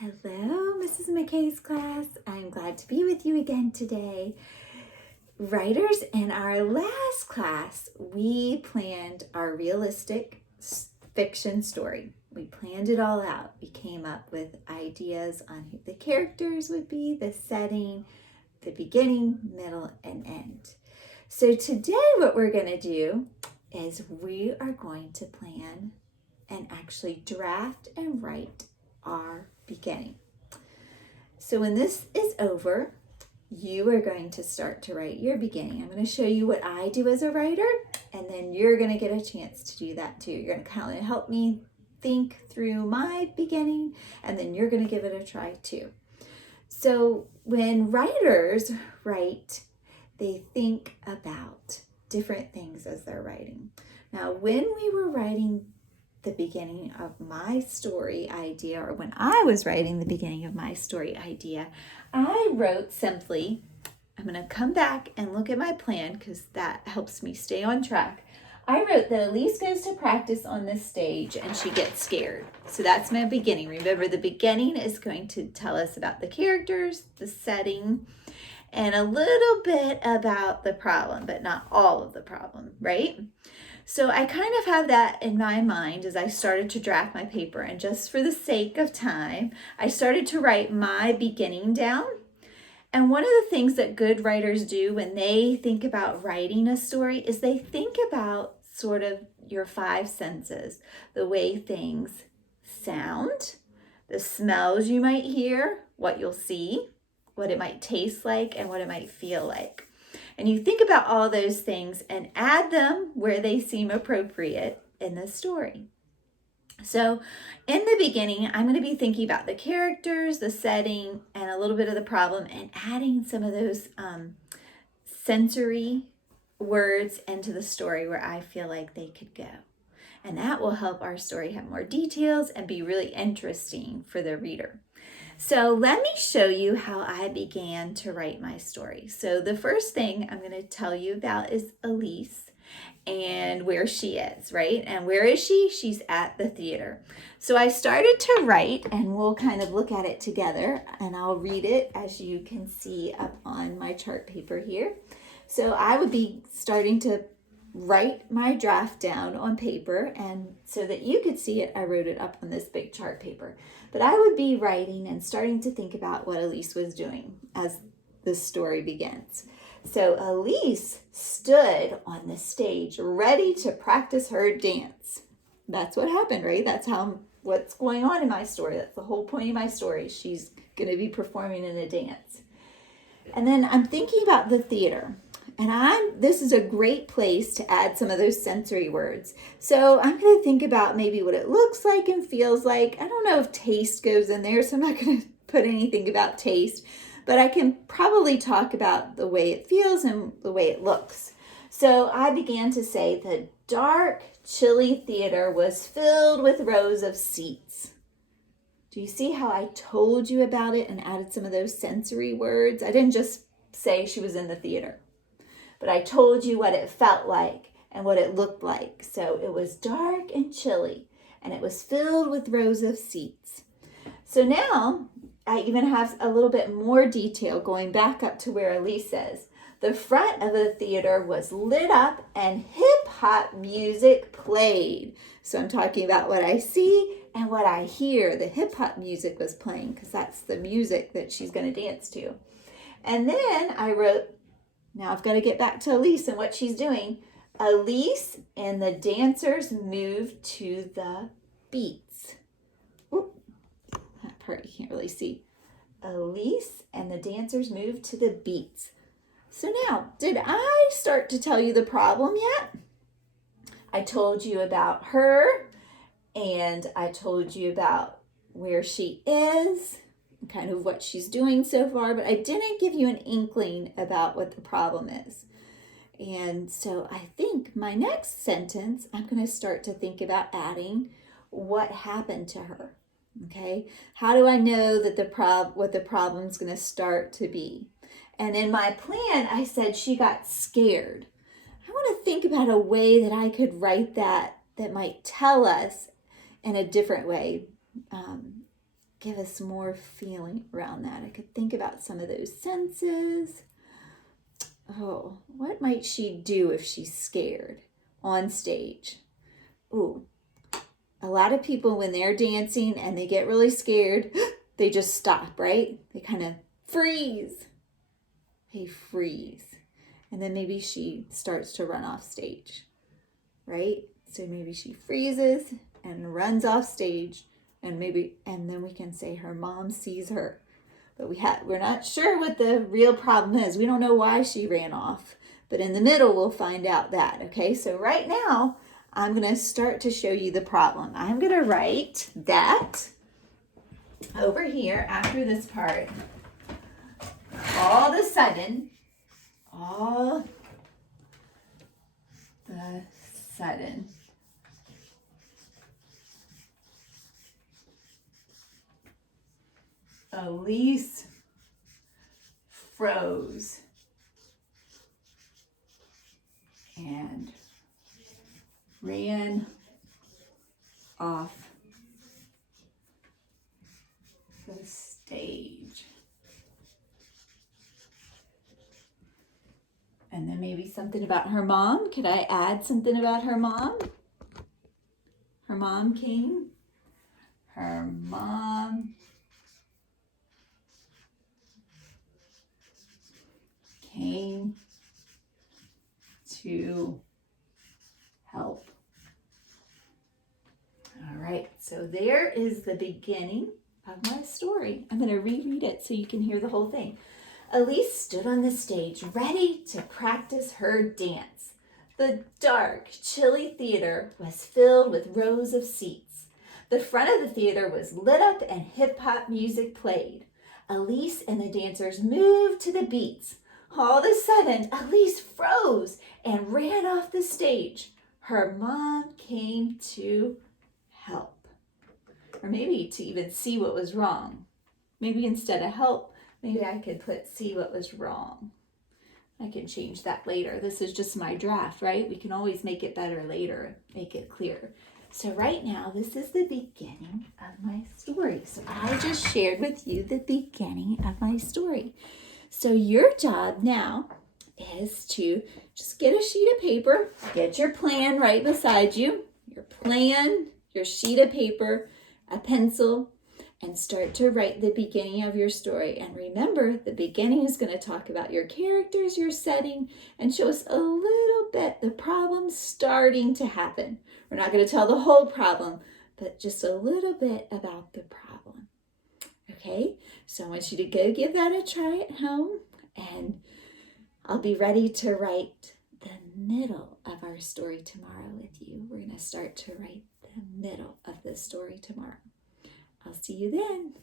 Hello, Mrs. McKay's class. I'm glad to be with you again today. Writers, in our last class, we planned our realistic fiction story. We planned it all out. We came up with ideas on who the characters would be, the setting, the beginning, middle, and end. So today what we're going to do is we are going to plan and actually draft and write our beginning. So when this is over, you are going to start to write your beginning. I'm going to show you what I do as a writer, and then you're going to get a chance to do that too. You're going to kind of help me think through my beginning, and then you're going to give it a try too. So when writers write, they think about different things as they're writing. Now, when we were writing the beginning of my story idea, or when I was writing the beginning of my story idea, I wrote simply, I'm going to come back and look at my plan because that helps me stay on track. I wrote that Elise goes to practice on this stage and she gets scared. So that's my beginning. Remember, the beginning is going to tell us about the characters, the setting, and a little bit about the problem, but not all of the problem, right? So I kind of have that in my mind as I started to draft my paper, and just for the sake of time, I started to write my beginning down. And one of the things that good writers do when they think about writing a story is they think about sort of your five senses, the way things sound, the smells you might hear, what you'll see, what it might taste like, and what it might feel like. And you think about all those things and add them where they seem appropriate in the story. So in the beginning, I'm going to be thinking about the characters, the setting, and a little bit of the problem, and adding some of those sensory words into the story where I feel like they could go. And that will help our story have more details and be really interesting for the reader. So let me show you how I began to write my story. So the first thing I'm going to tell you about is Elise and where she is, right? And where is she? She's at the theater. So I started to write, and we'll kind of look at it together, and I'll read it as you can see up on my chart paper here. So I would be starting to write my draft down on paper, and so that you could see it, I wrote it up on this big chart paper. But I would be writing and starting to think about what Elise was doing as the story begins. So Elise stood on the stage ready to practice her dance. That's what happened, right? That's what's going on in my story. That's the whole point of my story. She's going to be performing in a dance. And then I'm thinking about the theater. And this is a great place to add some of those sensory words. So I'm going to think about maybe what it looks like and feels like. I don't know if taste goes in there, so I'm not going to put anything about taste, but I can probably talk about the way it feels and the way it looks. So I began to say the dark, chilly theater was filled with rows of seats. Do you see how I told you about it and added some of those sensory words? I didn't just say she was in the theater, but I told you what it felt like and what it looked like. So it was dark and chilly, and it was filled with rows of seats. So now I even have a little bit more detail going back up to where Elise is. The front of the theater was lit up and hip-hop music played. So I'm talking about what I see and what I hear. The hip-hop music was playing because that's the music that she's going to dance to. And then I wrote, now I've got to get back to Elise and what she's doing. Elise and the dancers moved to the beats. Oop, that part you can't really see. Elise and the dancers moved to the beats. So now, did I start to tell you the problem yet? I told you about her, and I told you about where she is, kind of what she's doing so far, but I didn't give you an inkling about what the problem is. And so I think my next sentence, I'm going to start to think about adding what happened to her. Okay, how do I know that what the problem's going to start to be? And in my plan, I said she got scared. I want to think about a way that I could write that might tell us in a different way. give us more feeling around that. I could think about some of those senses. Oh, what might she do if she's scared on stage? Ooh, a lot of people when they're dancing and they get really scared, they just stop, right? They kind of freeze. They freeze. And then maybe she starts to run off stage, right? So maybe she freezes and runs off stage, and then we can say her mom sees her. But we're not sure what the real problem is. We don't know why she ran off. But in the middle, we'll find out that, okay? So right now, I'm going to start to show you the problem. I'm going to write that over here after this part. All of a sudden, Elise froze and ran off the stage. And then maybe something about her mom. Could I add something about her mom? Her mom came. Her mom came to help. All right, so there is the beginning of my story. I'm going to reread it so you can hear the whole thing. Elise stood on the stage ready to practice her dance. The dark, chilly theater was filled with rows of seats. The front of the theater was lit up and hip-hop music played. Elise and the dancers moved to the beats. All of a sudden, Elise froze and ran off the stage. Her mom came to help. Or maybe to even see what was wrong. Maybe instead of help, maybe I could see what was wrong. I can change that later. This is just my draft, right? We can always make it better later, make it clear. So right now, this is the beginning of my story. So I just shared with you the beginning of my story. So your job now is to just get a sheet of paper, get your plan right beside you, your plan, your sheet of paper, a pencil, and start to write the beginning of your story. And remember, the beginning is going to talk about your characters, your setting, and show us a little bit the problem starting to happen. We're not going to tell the whole problem, but just a little bit about the problem. Okay, so I want you to go give that a try at home, and I'll be ready to write the middle of our story tomorrow with you. We're going to start to write the middle of the story tomorrow. I'll see you then.